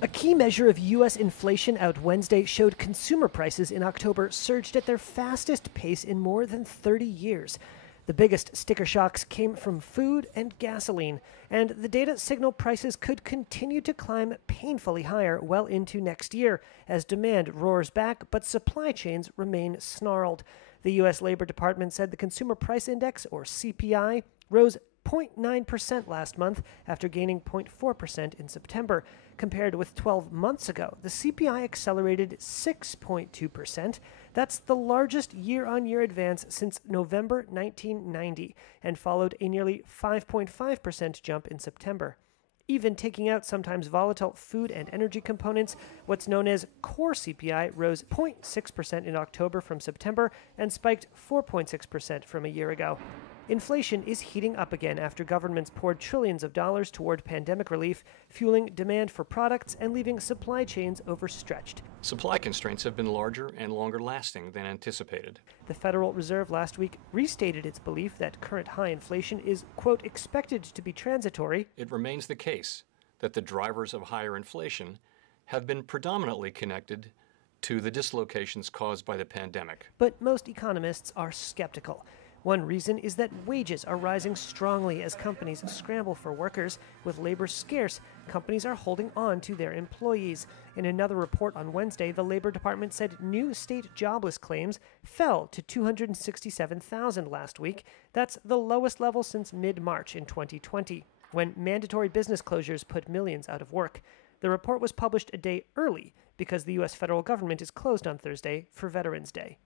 A key measure of U.S. inflation out Wednesday showed consumer prices in October surged at their fastest pace in more than 30 years. The biggest sticker shocks came from food and gasoline, and the data signal prices could continue to climb painfully higher well into next year as demand roars back but supply chains remain snarled. The U.S. Labor Department said the Consumer Price Index, or CPI, rose 0.9% last month after gaining 0.4% in September. Compared with 12 months ago, the CPI accelerated 6.2%. That's the largest year-on-year advance since November 1990 and followed a nearly 5.5% jump in September. Even taking out sometimes volatile food and energy components, what's known as core CPI rose 0.6% in October from September and spiked 4.6% from a year ago. Inflation is heating up again after governments poured trillions of dollars toward pandemic relief, fueling demand for products and leaving supply chains overstretched. Supply constraints have been larger and longer lasting than anticipated. The Federal Reserve last week restated its belief that current high inflation is, quote, expected to be transitory. It remains the case that the drivers of higher inflation have been predominantly connected to the dislocations caused by the pandemic. But most economists are skeptical. One reason is that wages are rising strongly as companies scramble for workers. With labor scarce, companies are holding on to their employees. In another report on Wednesday, the Labor Department said new state jobless claims fell to 267,000 last week. That's the lowest level since mid-March in 2020, when mandatory business closures put millions out of work. The report was published a day early because the U.S. federal government is closed on Thursday for Veterans Day.